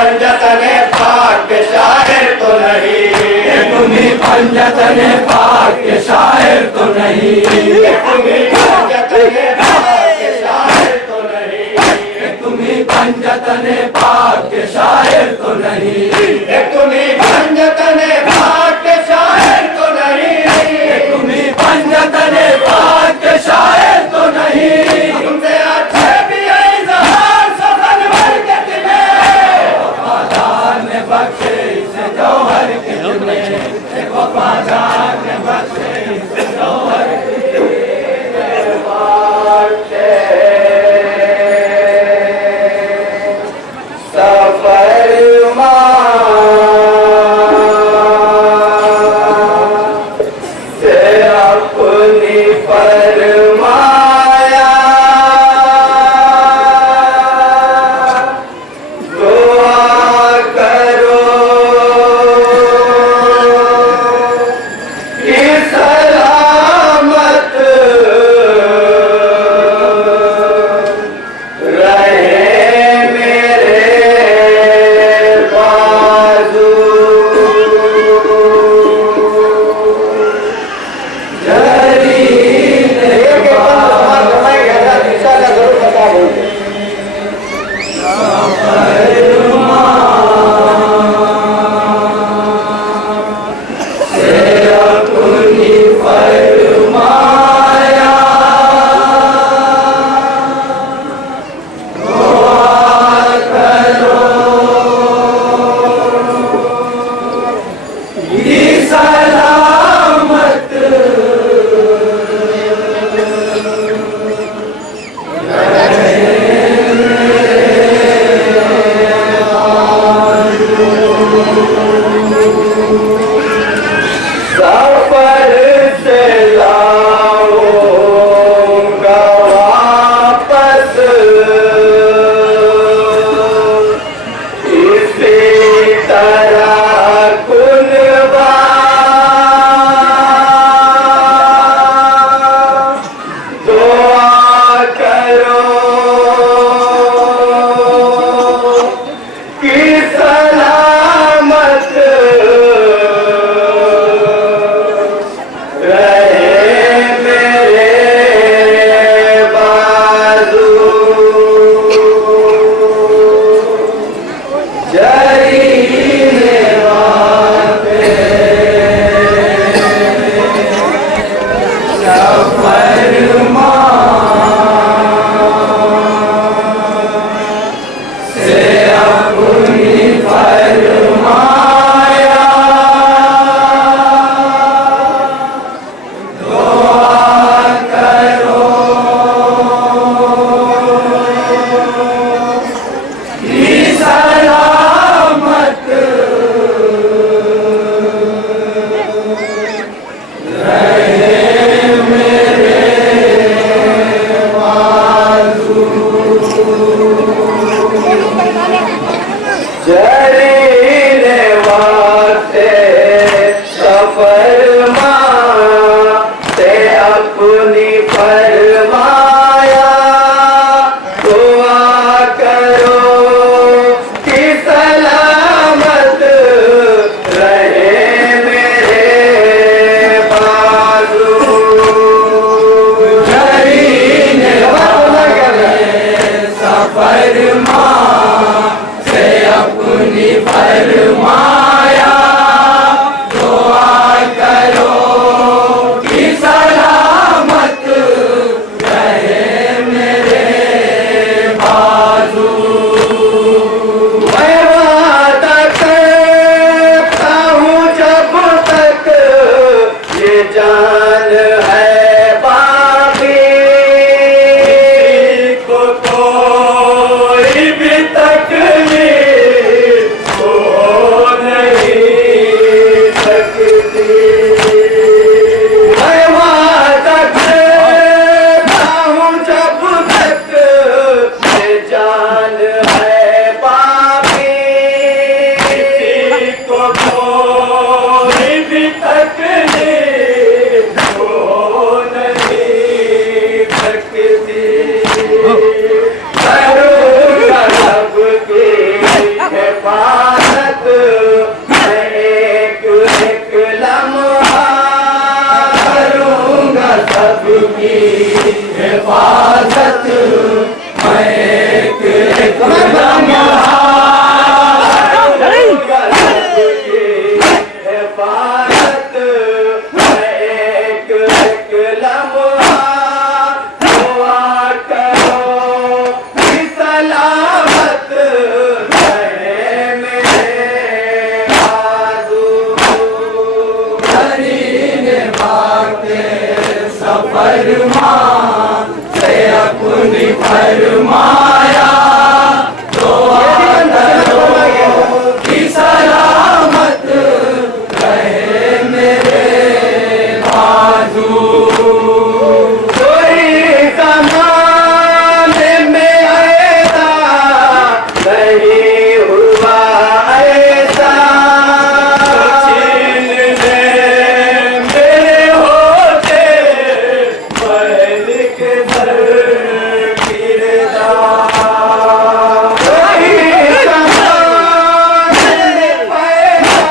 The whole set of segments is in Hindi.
पंजतने पाक के शायर तो नहीं, तुम्ही पंजतने पाक के शायर तो नहीं, तुम्ही पंजतने पाक के शायर तो नहीं, तुम्ही पंजतने पाक के शायर तो नहीं, तुम्ही पंजतने पाक के शायर तो नहीं, तुम्ही पंजतने पाक के शायर तो नहीं। तुमसे अच्छे भी इज़हार सफल बरकत में, वफादार ने बख्शे इसे जौहर कितने, वफादार ने बख्शे इसे जौहर हिफाजत मैं एक एक लम्हा करूंगा सबकी हिफाजत मैं एक एक लम्हा करूंगा सबकी हिफाजत मैं एक एक लम्हा दुआ करो कि सलामत रहे मेरे बाजू करीने भागते सफर से अपनी फरमाया दुआ करो कि सलामत रहे मेरे बाजू कोई ज़माने में ऐसा नहीं हुआ ऐसा छीन ले मेरे होते महल के सर किरदार कोई ज़माने में ऐसा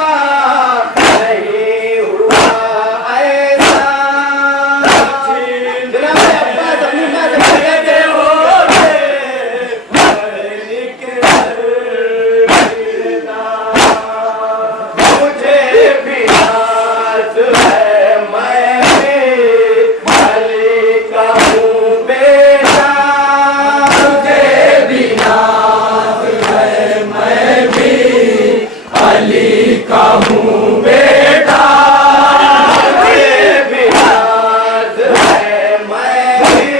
नहीं हुआ ऐसा छीन मुझे भी नाज है मैं भी अली का हूँ बेटा मुझे भी नाज है मैं भी अली का हूँ बेटा मुझे भी नाज है मैं भी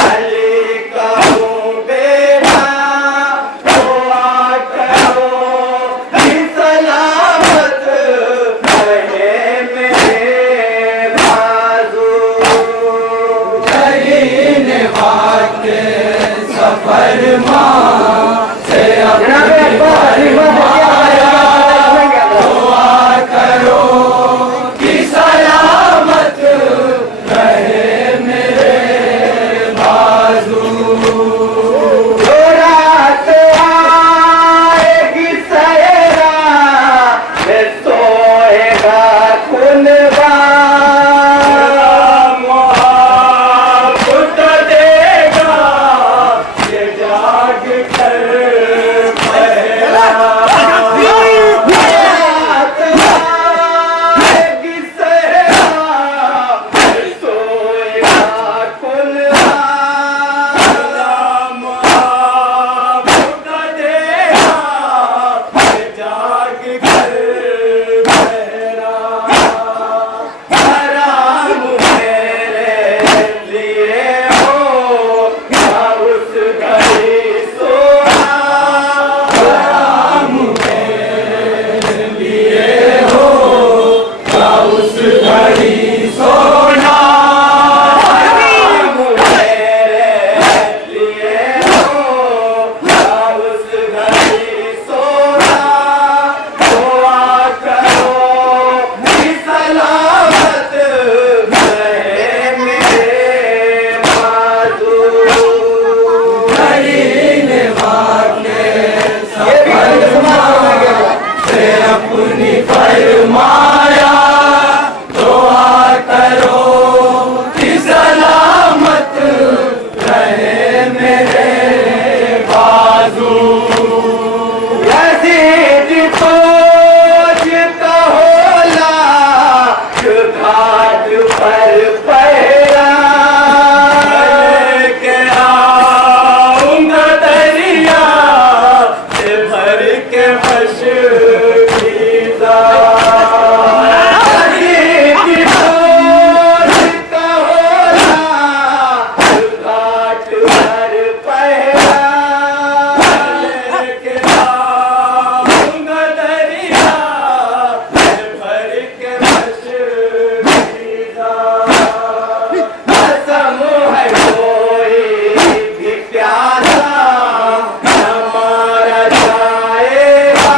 अली का हूँ बेटा दुआ करो कि सलामत रहे मेरे बाजू करीने भागते सफर से अपनी फरमाया दुआ करो कि सलामत रहे मेरे बाजू जो रात आएगी सैरा में सोएगा खुनवा मुहाबत देगा ये जाग कर पहरा रात आएगी सैरा में सोएगा खुनवा जाग कर बहरा हराम मेरे लिए हो या उस घड़ी सोना हराम लिए हो या उस घड़ी सोना हराम मेरे लिए हो या उस घड़ी सोना दुआ करो कि सलामत रहे मेरे बाजू करीने भागते से अपनी फरमाया दुआ करो कि सलामत रहे मेरे बाजू यजीद फौज का होला घाट पर पहरा के आऊंगा दरिया से भर के मशकीदा यजीद फौज का होला घाट पर पहरा के आऊंगा दरिया से भर के मशकीदा कसम है कोई भी प्यासा न मारा जाएगा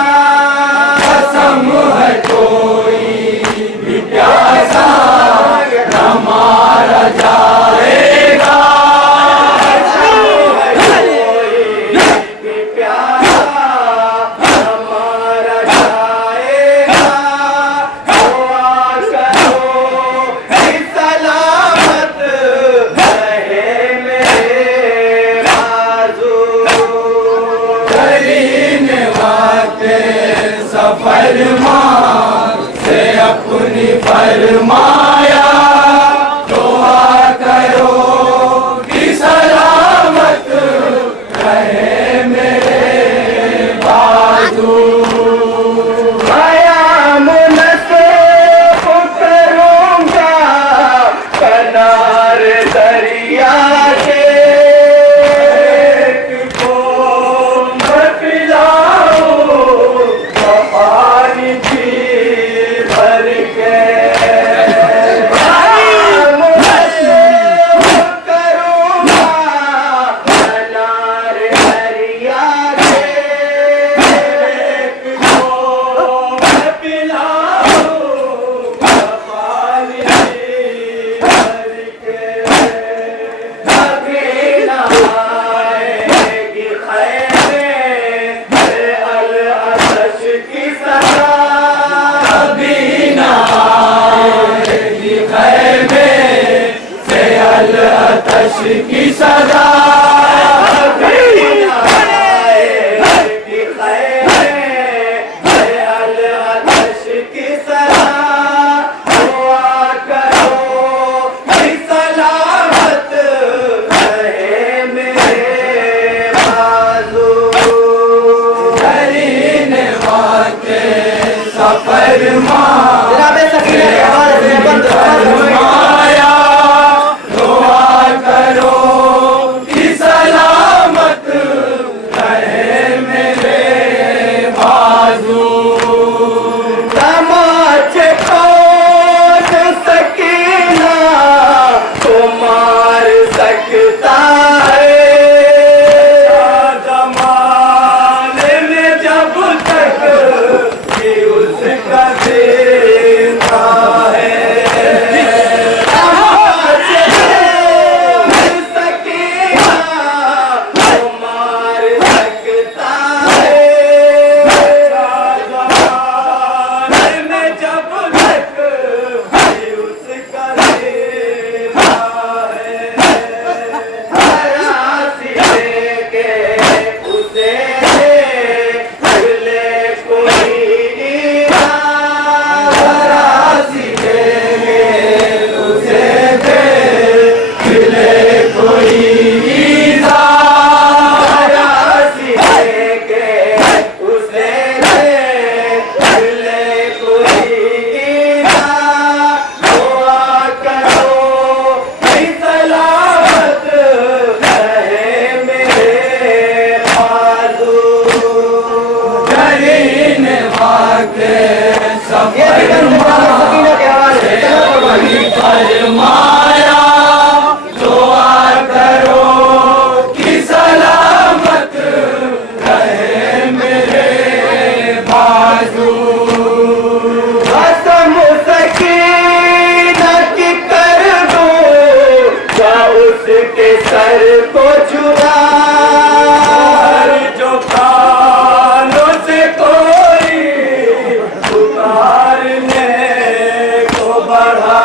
सदा जनाबे सकीना के हवाले से बंद फरमाया दुआ करो कि सलामत रहे मेरे बाजू समाज कौन सकीना को मार सकता है जमाने में जब तक कि उसका देता है फरमाया दुआ करो कि सलामत रहे मेरे बाजू कसम सकीना की कर दो क्या उसके सर को चुरा जो कानों से कोई पुकारने को बढ़ा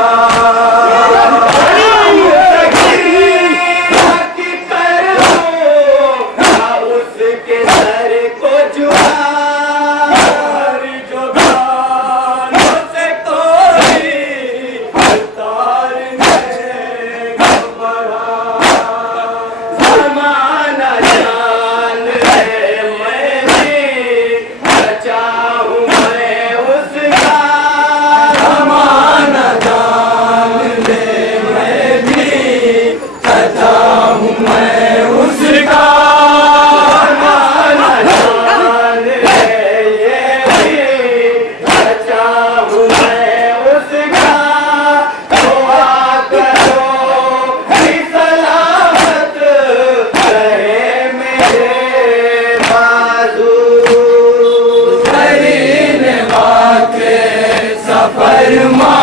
फरमा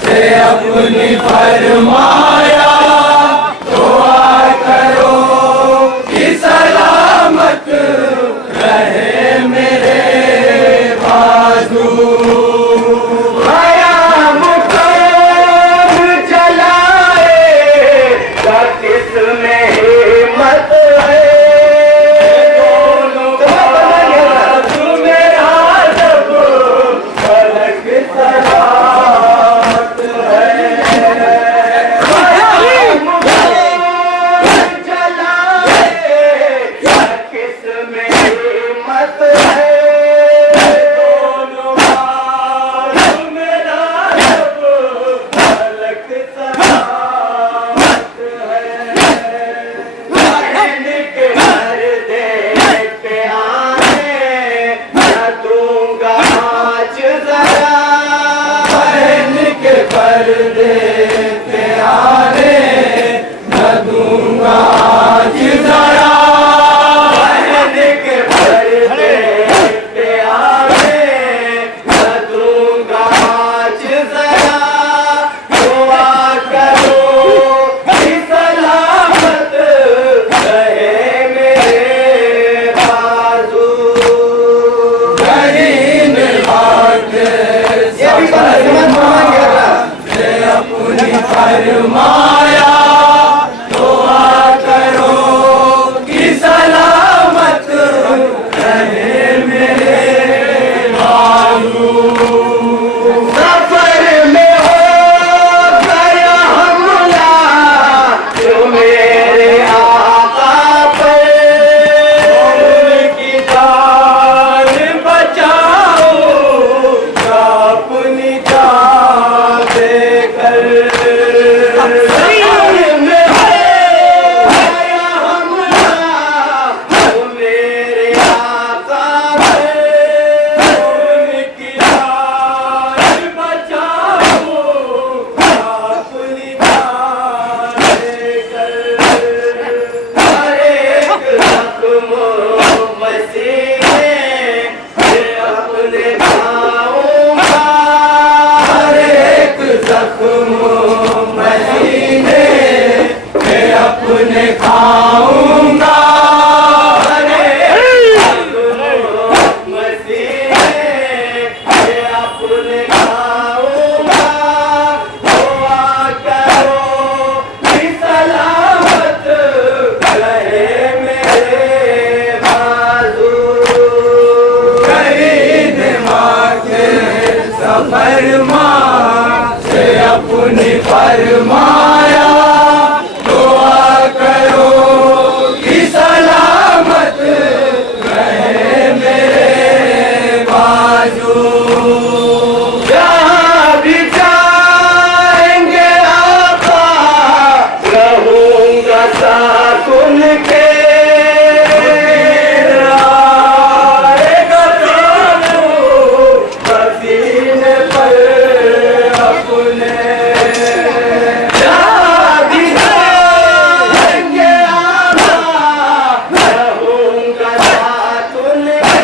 से अपनी फरमाया दुआ करो कि सलामत रहे मेरे बाजू कयाम कौन जलाए किसमें हिम्मत है पर्दे पे आने न दूंगा आज जरा बहन के पर्दे पे आने न दूंगा आज जरा दुआ करो कि सलामत रहे मेरे बाजू करीन बात अपनी फरमाया दुआ बाजू। सफर में हो गया हमला जो मेरे आका पे, उनकी जान बचाओ अपनी जान देकर। सफर में हो गया हमला जो मेरे आका पे, उनकी जान बचाओ अपनी जान देकर। हर एक जख्म मसीह में अपने खाऊंगा, हर एक जख्म महीने मैं अपने खाऊंगा। हर एक जख्म मसीह में अपने खाऊंगा। दुआ करो कि सलामत रहे मेरे बाजू। शहीद माँ के सफर माँ से अपनी फरमाया, दुआ करो कि सलामत रहे मेरे बाजू। जहाँ भी जाएंगे आका रहूंगा साथ उनके। आएगा तो मदीने पर अपने। जहाँ भी जाएंगे आका रहूंगा साथ उनके।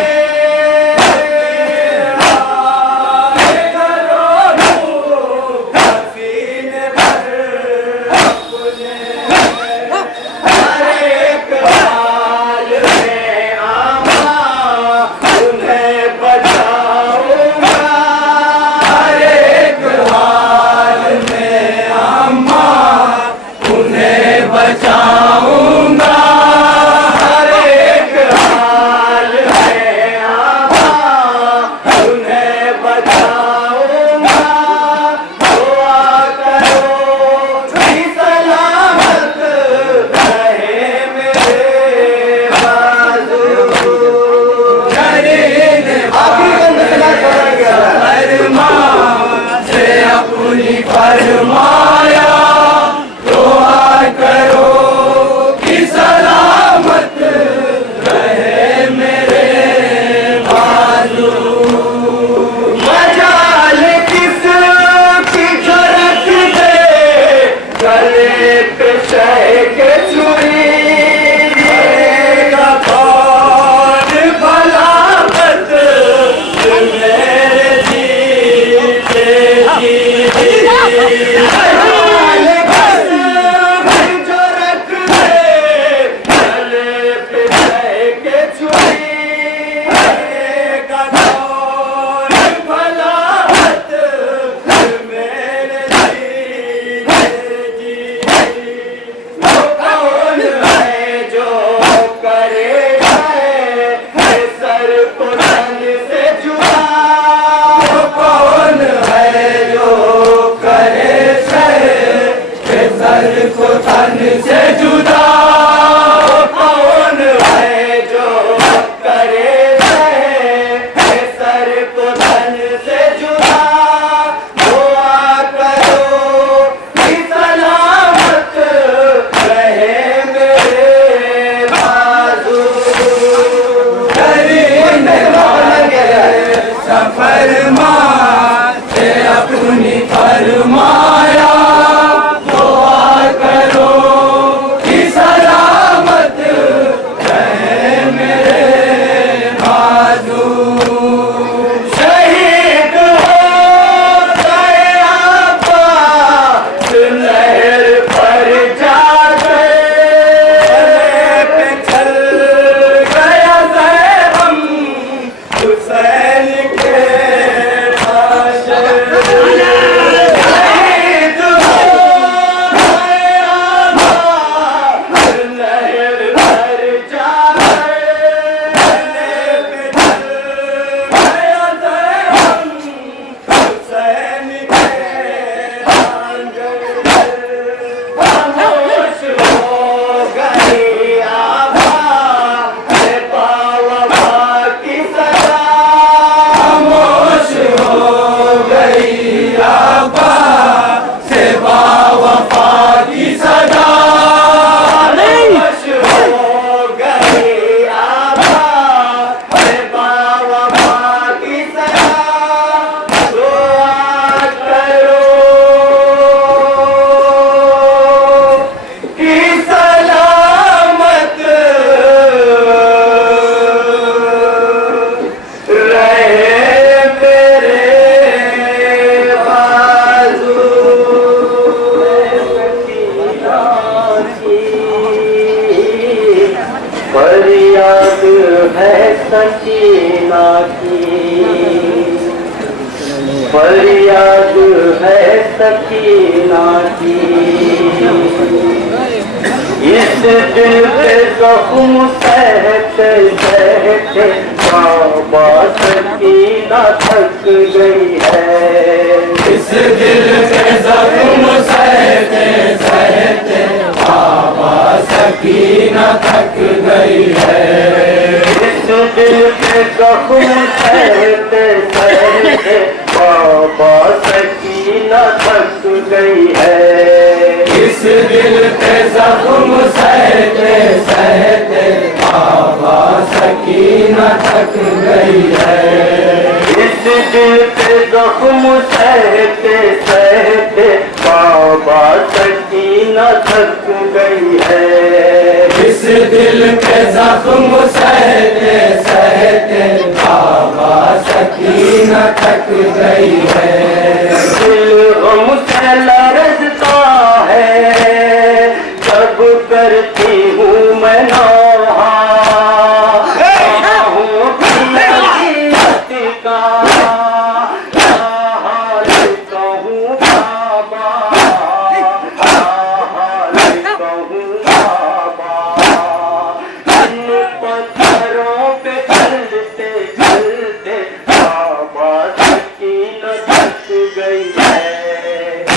हर एक हाल में आमा उन्हें बचाऊंगा। हर एक हाल में अम्मा उन्हें बचाऊंगा। हर एक हाल में आमा उन्हें बचाऊंगा। दुआ करो कि सलामत रहे मेरे बाजू। शरीर फरमा से अपनी फरमाया, दुआ करो कि सलामत रहे मेरे बाजू। मजाल किसकी जरूरत दे गले पे शह के छुरी। का कौन भलामत मेरे जीते जी। मजाल किसकी जरूरत दे गले पे शह के छुरी। का कौन भलामत मेरे जीते जी। वो कौन है जो करे है सर को तन से जुदा। कौन है जो करे सर को तन से जुदा। कौन है जो करे है सर को तन से जुदा। दुआ करो कि सलामत रहे मेरे बाजू। शरीर सकीना की, फरियाद है सकीना की। इस दिल पे ज़ख्म सहते सहते बाबा सकीना थक गई है। इस दिल पे ज़ख्म सहते सहते बाबा सकीना थक गई है। इस दिल पे ज़ख्म सहते सहते बाबा सकीना थक गई है। इस दिल पे ज़ख्म सहते सहते बाबा सकीना थक गई है। इस दिल पे ज़ख्म सहते सहते बाबा सकीना थक गई है। इस दिल पे ज़ख्म सहते सहते बाबा सकीना थक गई है। दिल गम से लरज़ता है जब करती हूँ मैं नौहा, हूँ अज़ीज़त का हाल कहूँ बाबा, हाल कहूँ बाबा। इन पत्थरों पे चलते चलते बाबा सकीना थक गई है।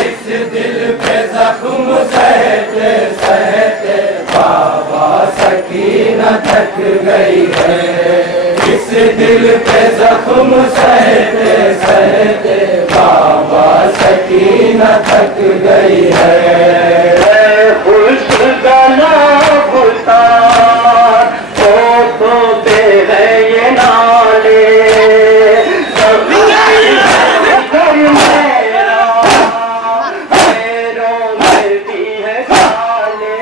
इस दिल पे ज़ख्म सहते सहते बाबा सकीना थक गई है। इस दिल पे ज़ख्म सहते सहते बाबा सकीना थक गई है। खुशगना गुलजार होते हैं ये नाले, सभी घर मेरा पैरों में भी है काले,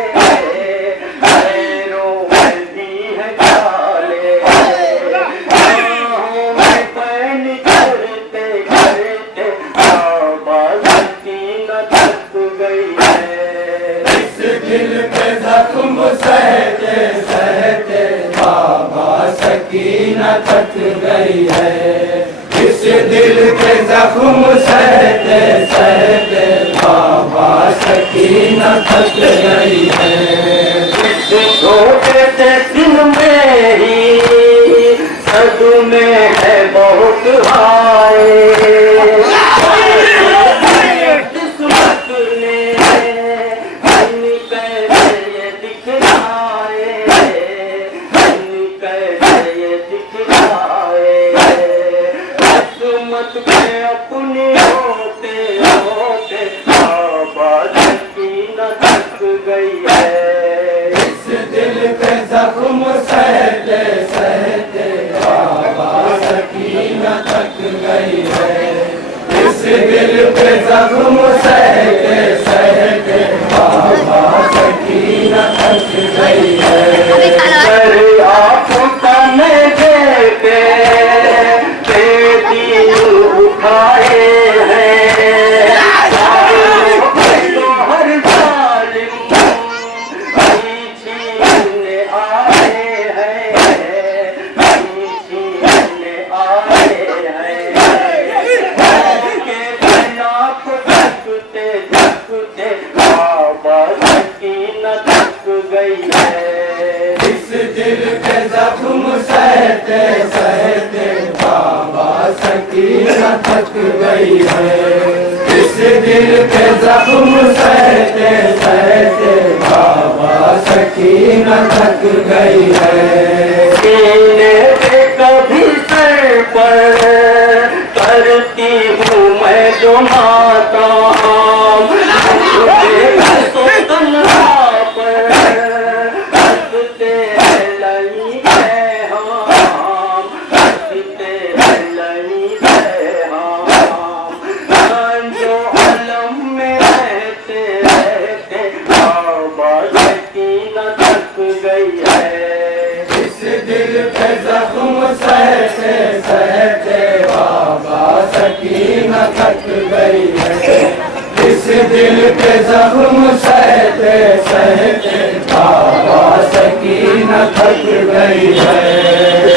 पैरों में भी है काले। आँखों में पैन करते करते बाबा सकीना थक गई है। इस दिल पे ज़ख्म सहते सहते बाबा सकीना थक गई है। इस दिल पे ज़ख्म सहते सहते बाबा सकीना थक गई है। इस छोटे से दिन में ही सदमे है बहुत आए, किस्मत ने इन कैसे ये दिखलाए, इन कैसे ये दिखलाए। किस्मत पे अपनी होते होते बाबा सकीना थक गई है। इस दिल पे ज़ख्म सहते सहते बाबा सकीना थक गई है। इस दिल पे ज़ख्म सहते सहते बाबा सकीना थक गई है। सर आपका मैं देखे बेदी उठाए हैं, तो हर जालिम छीनने आए हैं, छीनने आए हैं। के बिना को थकते थकते बाबा सकीना थक गई है। इस दिल पे ज़ख्म सहते सहते बाबा सकीना थक गई है। इस दिल पे ज़ख्म सहते सहते बाबा सकीना थक गई है। सीने पे कभी सर पर करती हूँ मैं जो मातम, तो तन्हा पर हंसते हैं लई है हम, हंसते हैं लई है हम। जो अलम में रहते रहते बाबा सकीना थक गई है। इस दिल पे ज़ख्म सहते सहते बाबा सकीना थक गई है। इस दिल पे ज़ख्म सहते सहते बाबा सकीना थक गई है।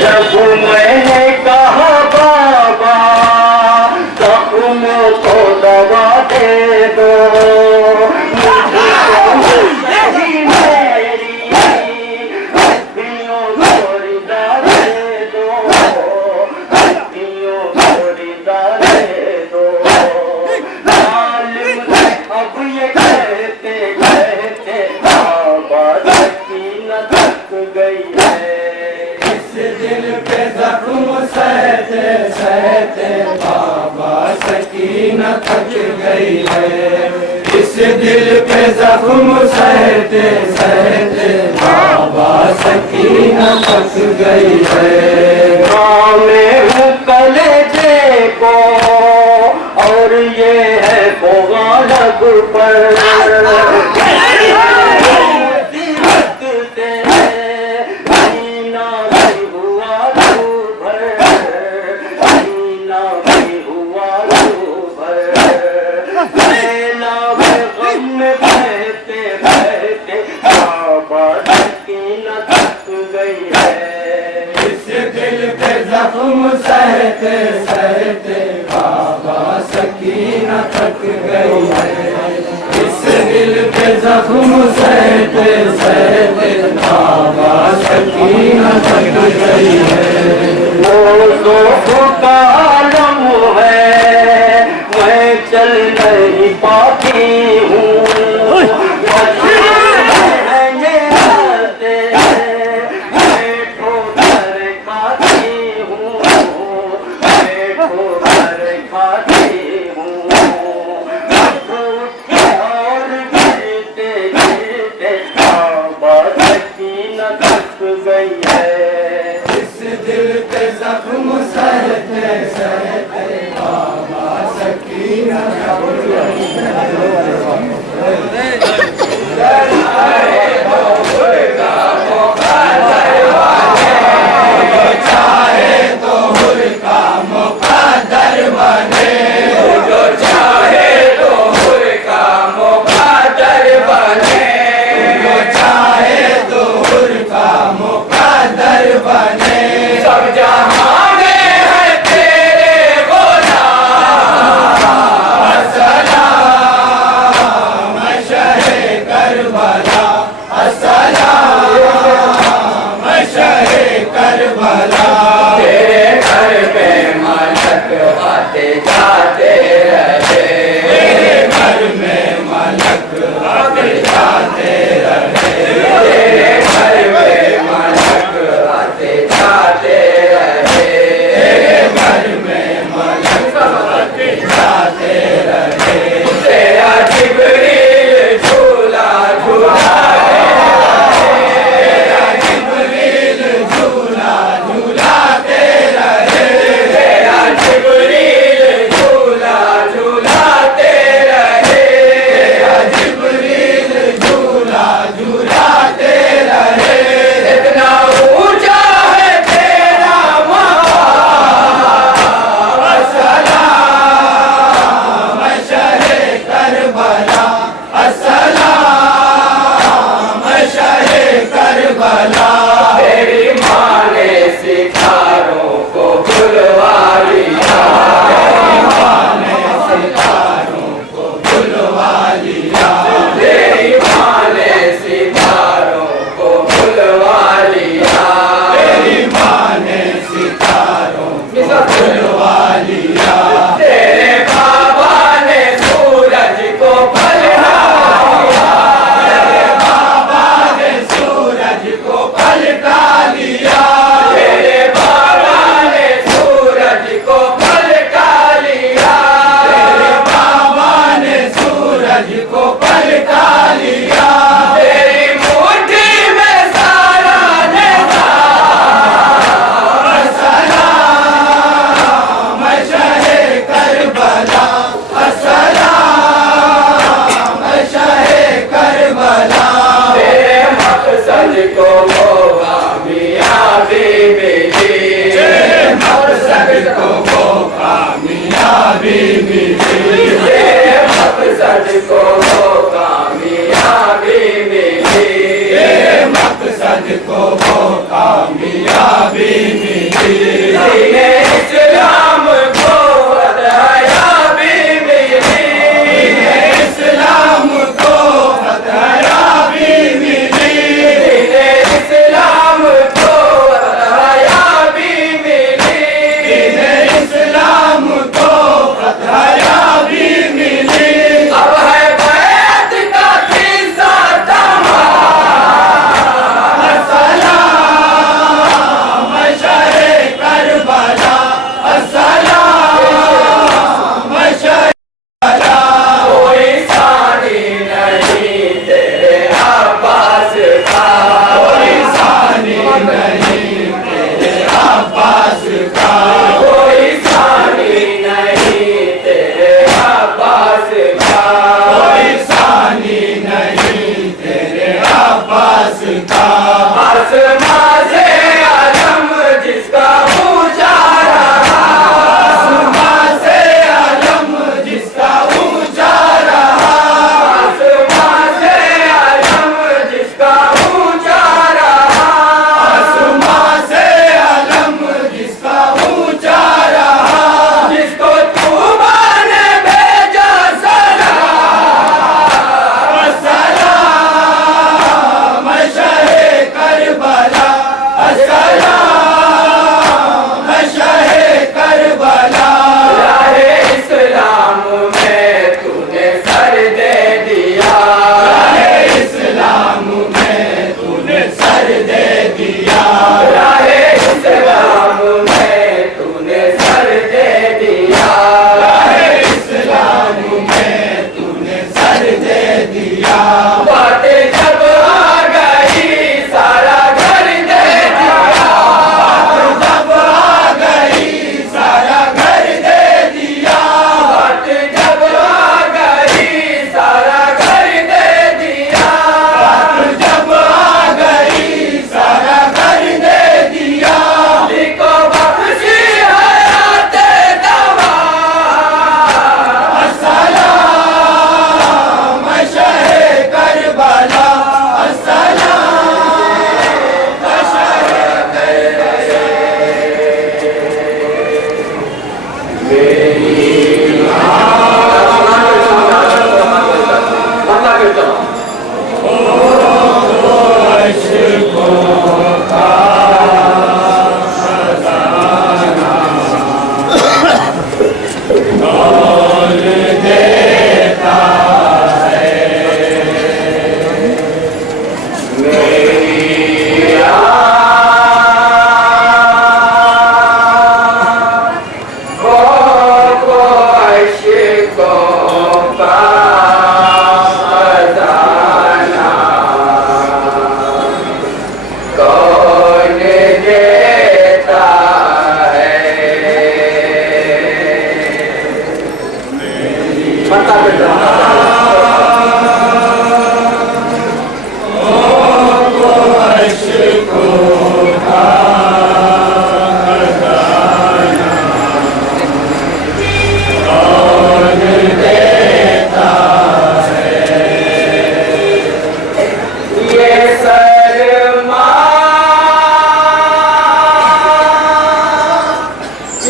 जब मैंने सहते बाबा सकीना थक गई है। इस दिल पे जख्म सहते सहते बाबा सकीना थक गई है। मैं हूँ कलेजे को और ये है गालब पर जख्म सहते सहते बाबा सकीना थक गई है। इस दिल पे जख्म सहते सहते बाबा सकीना थक गई है। वो का आलम है मैं चल नहीं पाती हूँ।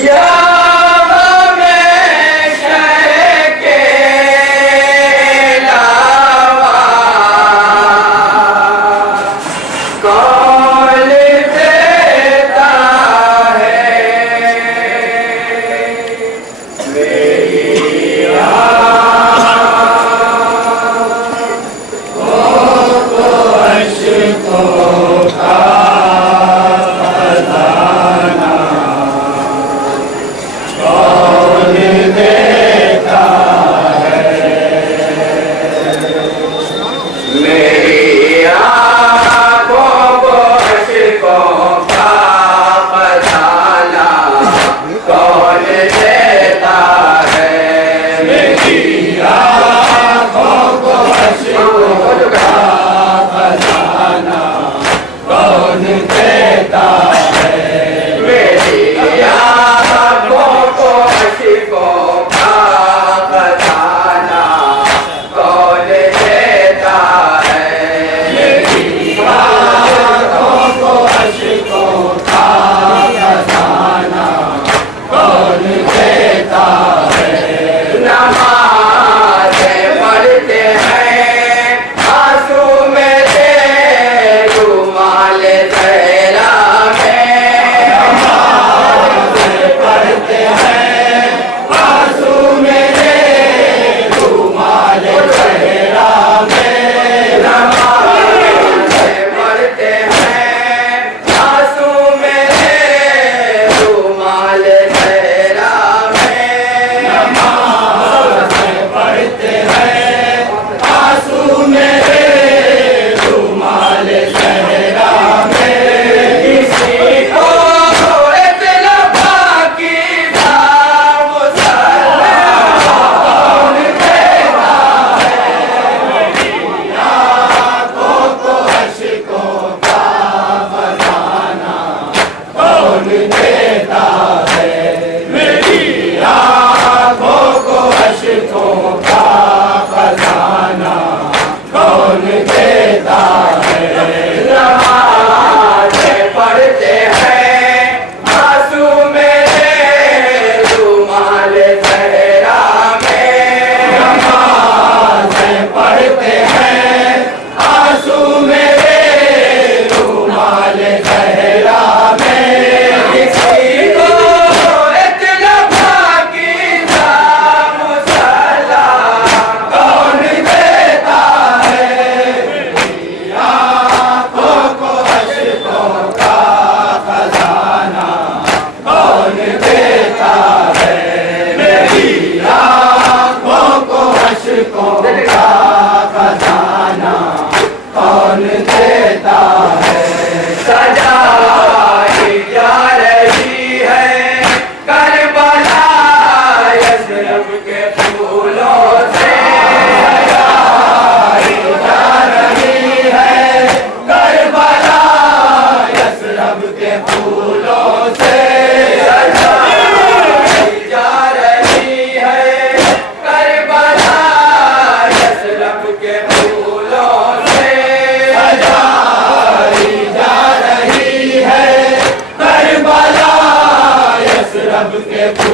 या हमें शह के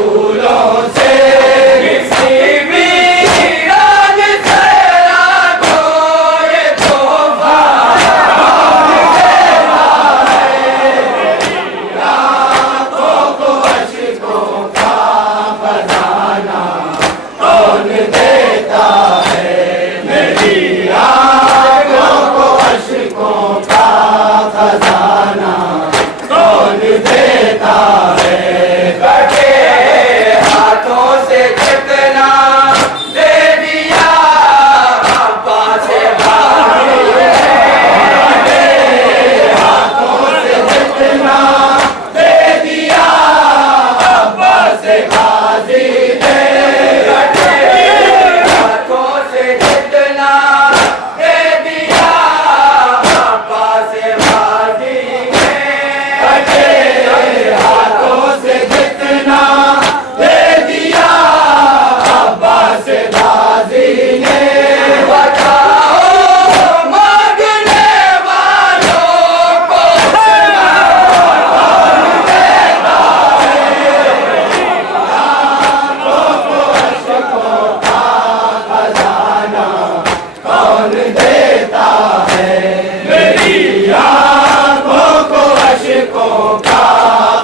फूलों से किसी वीरान से राखो ये तोहफा आंखों को अश्कों का खजाना कौन देता है मेरी आंखों को अश्कों का खजाना कौन देता है कटे हाथों से जितना दे दिया अब्बा से भाभी कटे हाथों से जितना दे दिया अब्बा से गाजी ने कटे हाथों से जितना दे दिया अब्बा से गाजी ने कटे हाथों से जितना दे दिया अब्बा से गाजी ने बताओ मांगने वालों को कौन देता है मेरी आंखों को अश्कों का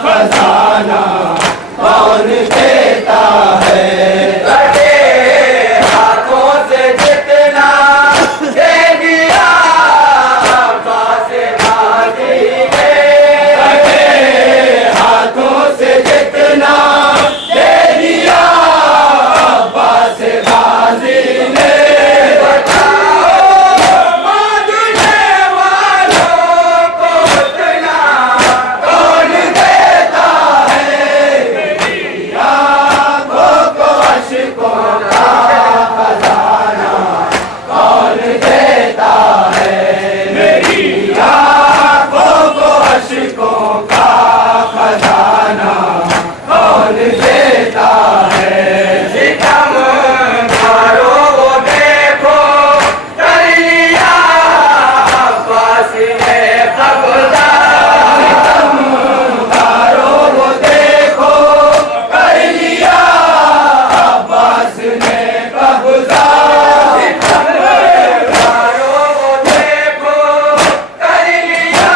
खजाना कौन देता है कटे हाथों से जितना दे दिया अब्बा से गाजी ने कटे हाथों से जितना दे दिया अब्बा से गाजी ने बताओ मांगने वालों को उतना कौन देता है मेरी आंखों को अश्कों का खजाना कौन देता है मेरी आंखों को अश्कों का खजाना कौन देता है सितम करो वो देखो कर लिया अब्बास ने कब्जा सितम करो वो देखो कर लिया अब्बास ने कब्जा सितम करो वो देखो कर लिया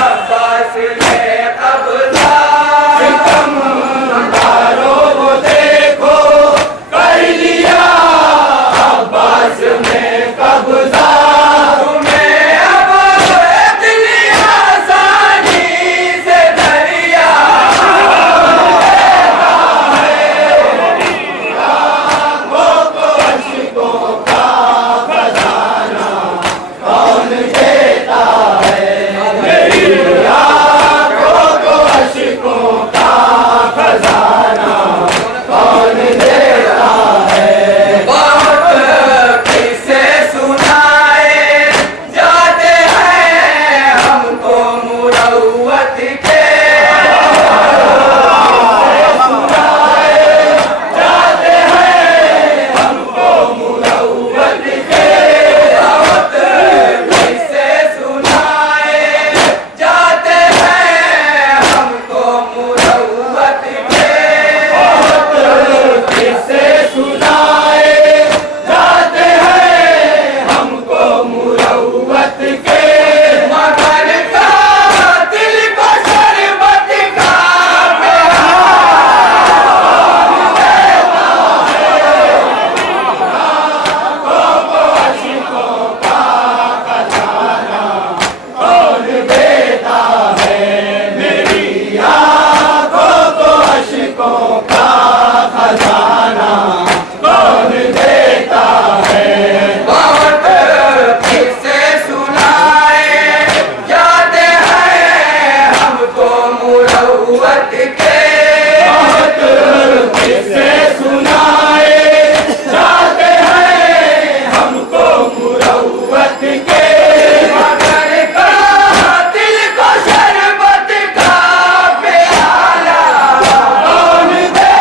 अब्बास ने कब्जा सितम करो वो देखो कर लिया अब्बास ने कब्जा तुम्हें अब इतनी आसानी से दरिया आंखों को अश्कों का खजाना कौन देता है मेरी आंखों को अश्कों का खजाना कौन देता है बहुत किस्से सुनाए जाते हैं हमको मुरव्वत के सुनाए जाते हैं हमको मुरव्वत के बहुत किस्से सुनाए जाते हैं हमको मुरव्वत के बहुत किस्से सुनाए जाते हैं हमको मुरव्वत के मगर का दिल को शरबत का कौन देता है मेरी आंखों को अश्कों का खजाना कौन देता है बहुत किस्से सुनाए जाते हैं हमको मुरव्वत के बहुत किस्से सुनाए जाते हैं हमको मुरव्वत के मगर का दिल को शरबत का प्याला कौन दे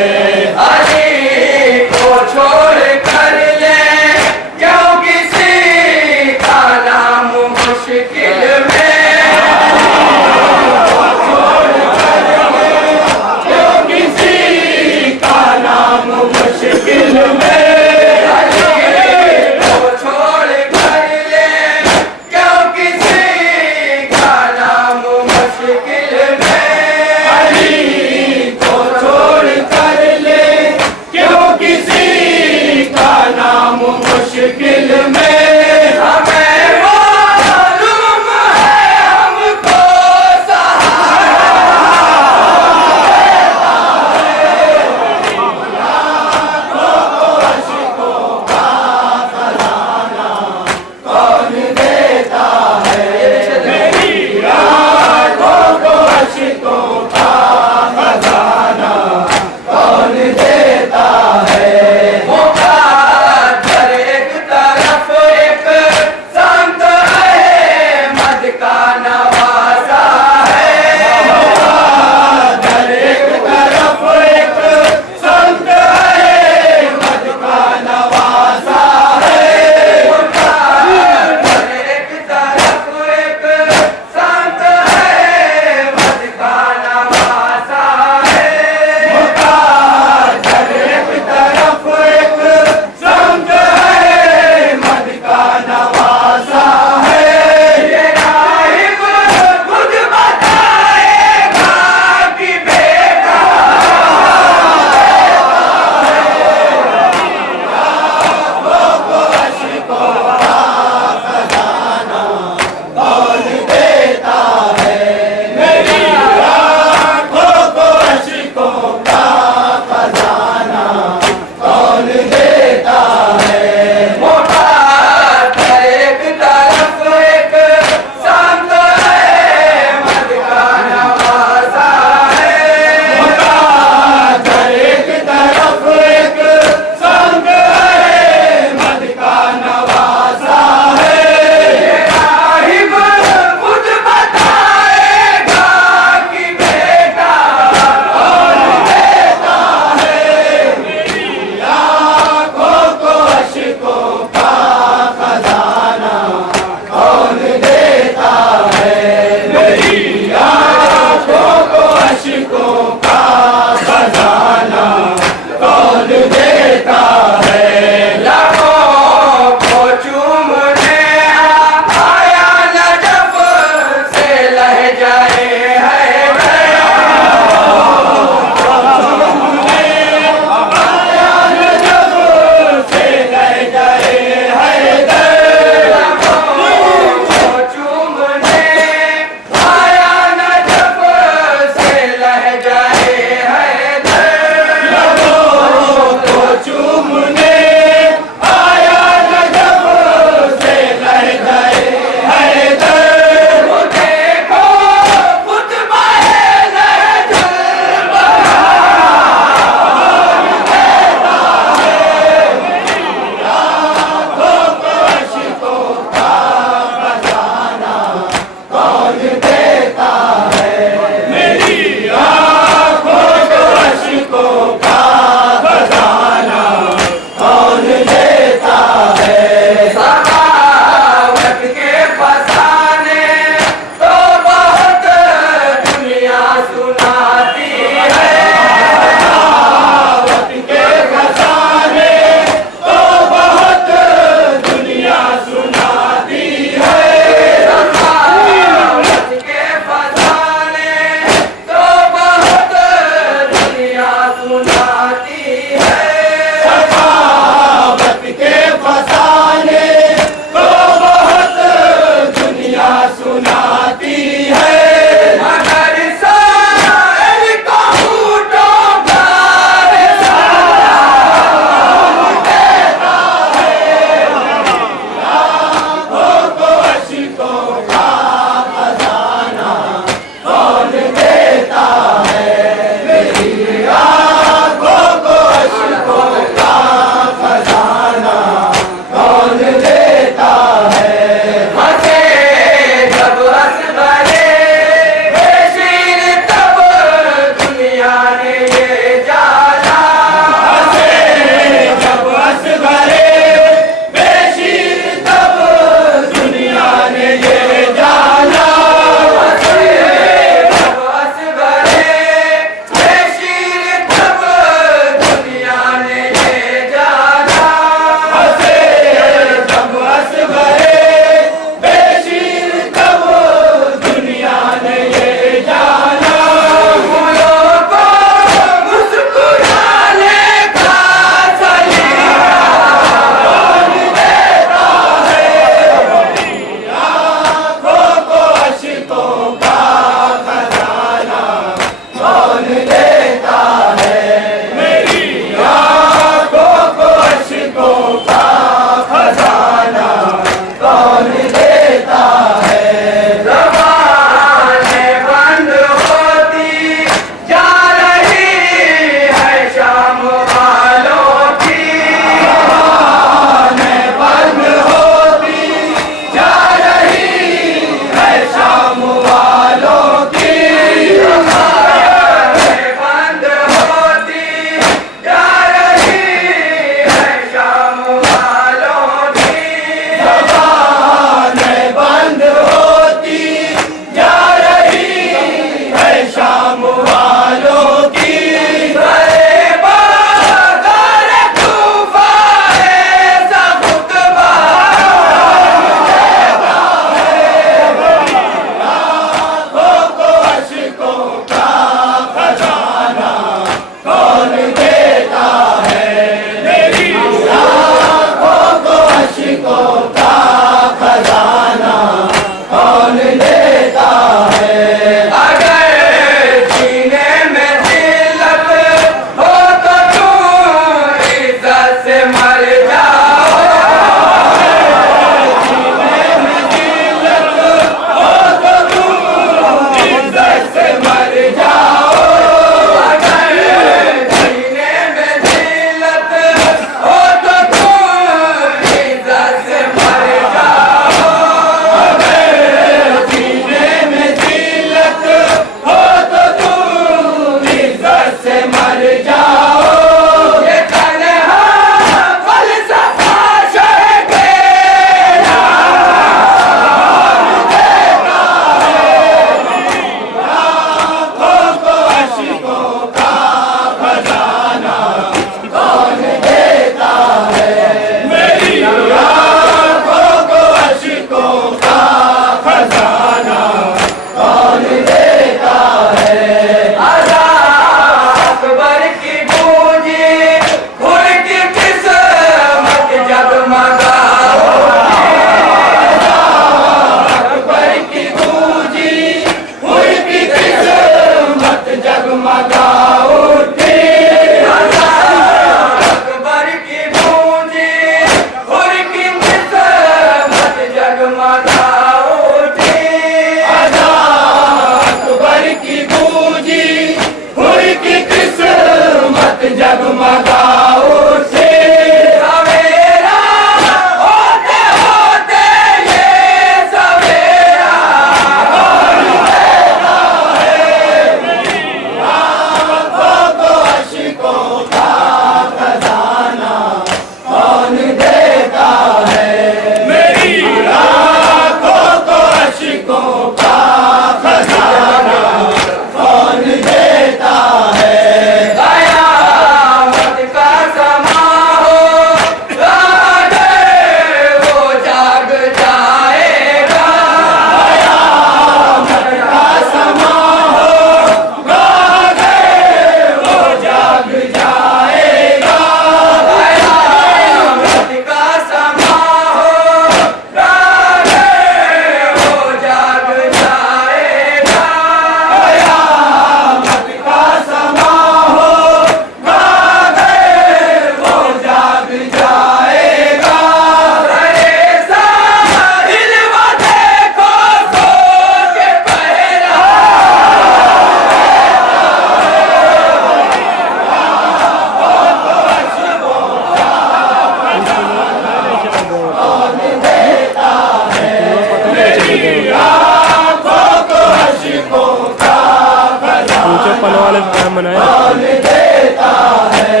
प्रोग्राम बनाया। देता है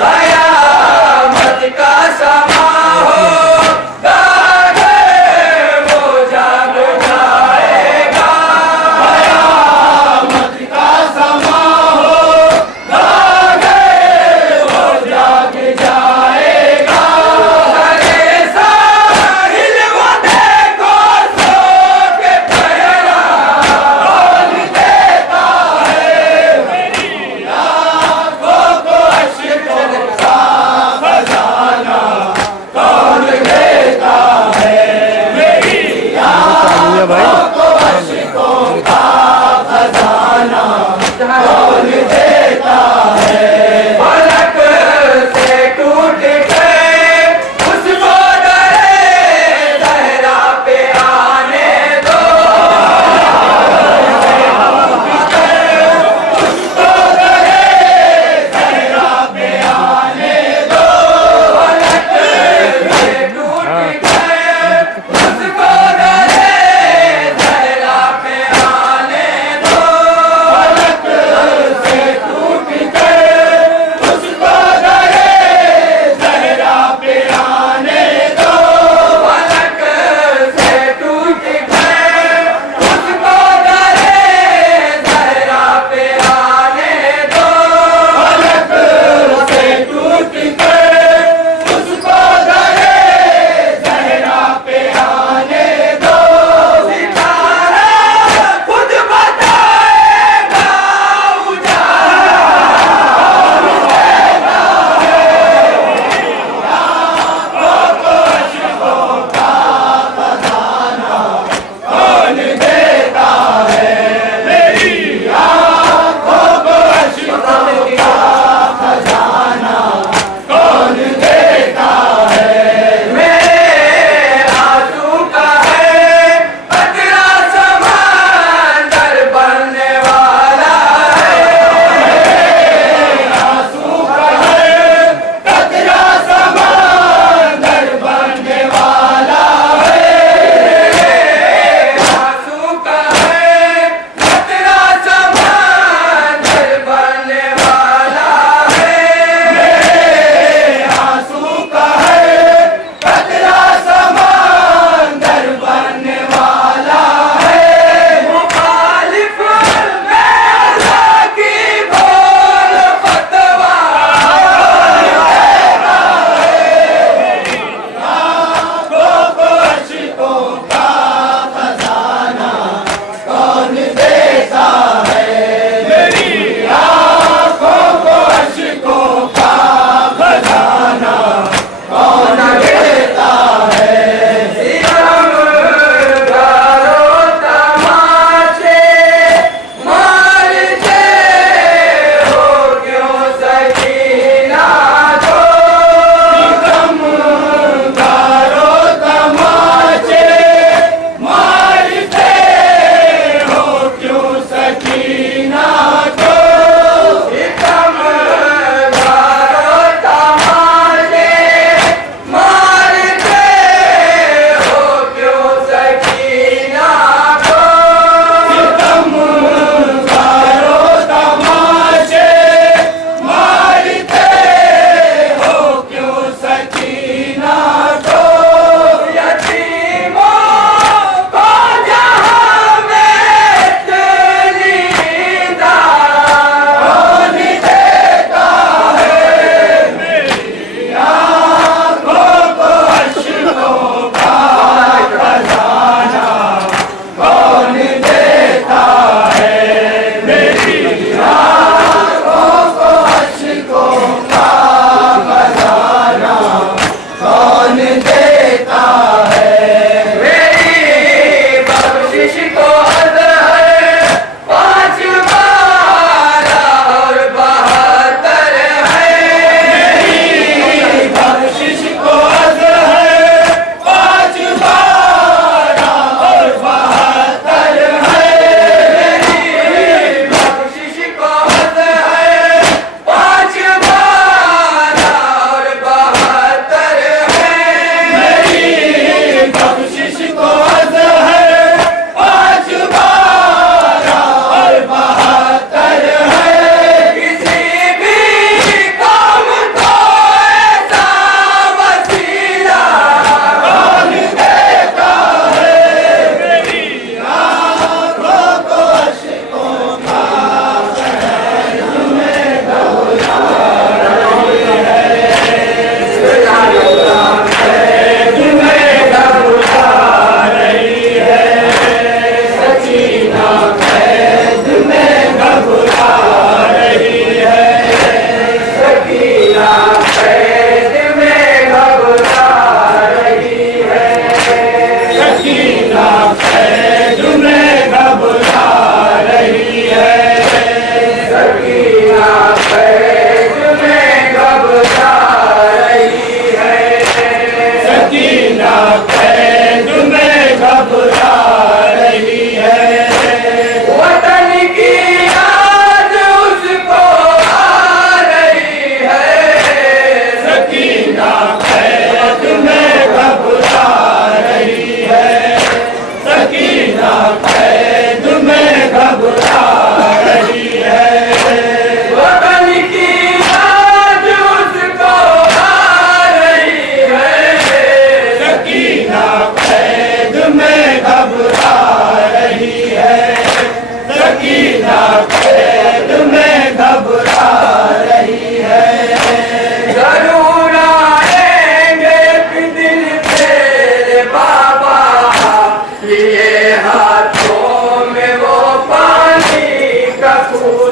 कयामत का समा होगा वो जाग जाएगा कयामत का समा होगा वो जाग जाएगा अरे साहिल वो देखो सो के पहरा बोल देता है आँखों को अश्कों का खजाना कौन देता है मेरी आँखों को अश्कों का खजाना कौन देता है फलक से टूट गए उसको डरे सहरा पे आने दो उसको डरे सहरा पे आने दो फलक से टूट गए उसको डरे सहरा पे आने दो फलक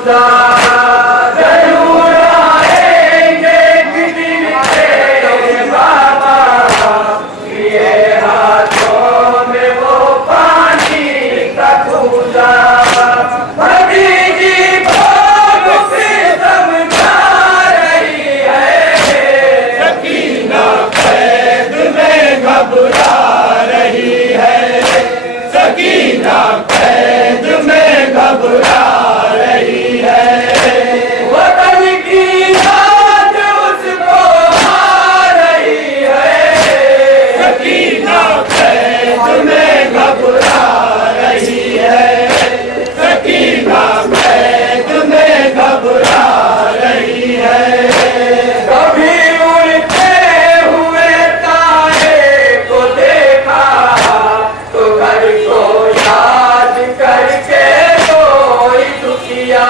खुदा जरूर आएंगे एक दिन तेरे बाबा, ये हाथों में वो पानी का खुदा। भतीजी को मुझसे समझा रही है, सकीना कैद में घबरा रही है, सकीना कैद में घबरा रही है। वतन की याद उसको आ रही है, सकीना कैद में घबरा रही है, सकीना कैद में घबरा रही है। कभी उड़ते हुए तारे को देखा तो घर को याद करके कोई दुखिया।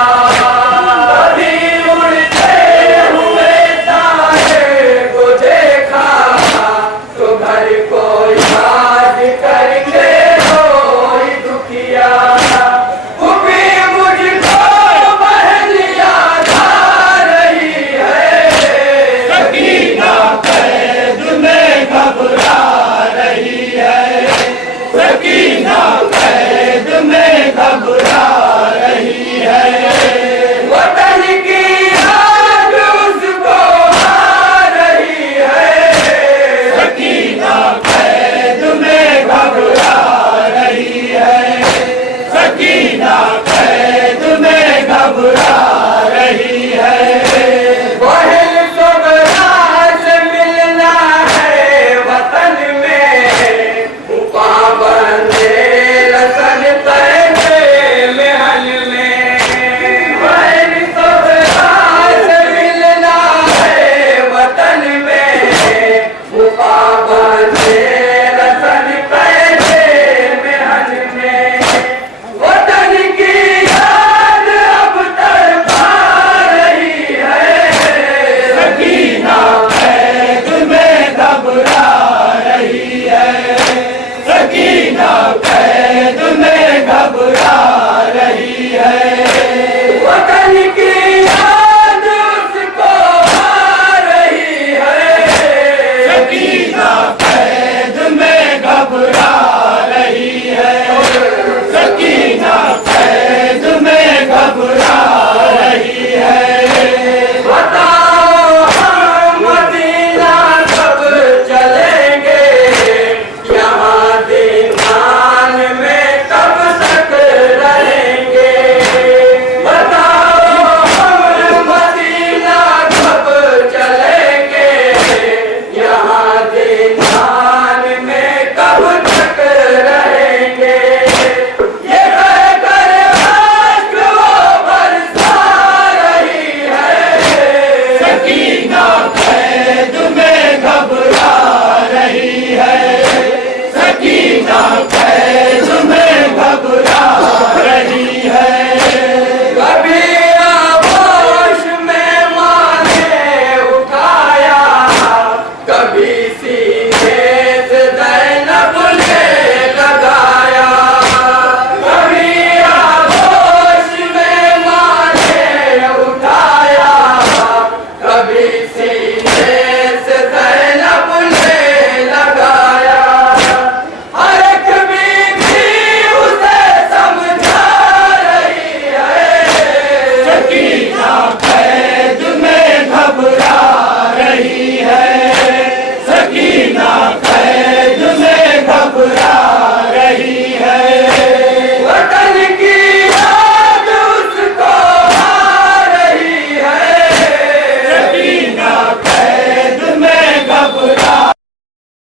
कभी उड़ते हुए तारे को देखा तो घर को याद करके कोई दुखिया। कभी मुझको बहन याद आ रही है, सकीना कैद में घबरा रही है, सकीना कैद में घबरा रही है। वतन की याद उसको आ रही है, सकीना कैद में घबरा रही है, सकीना कैद में घबरा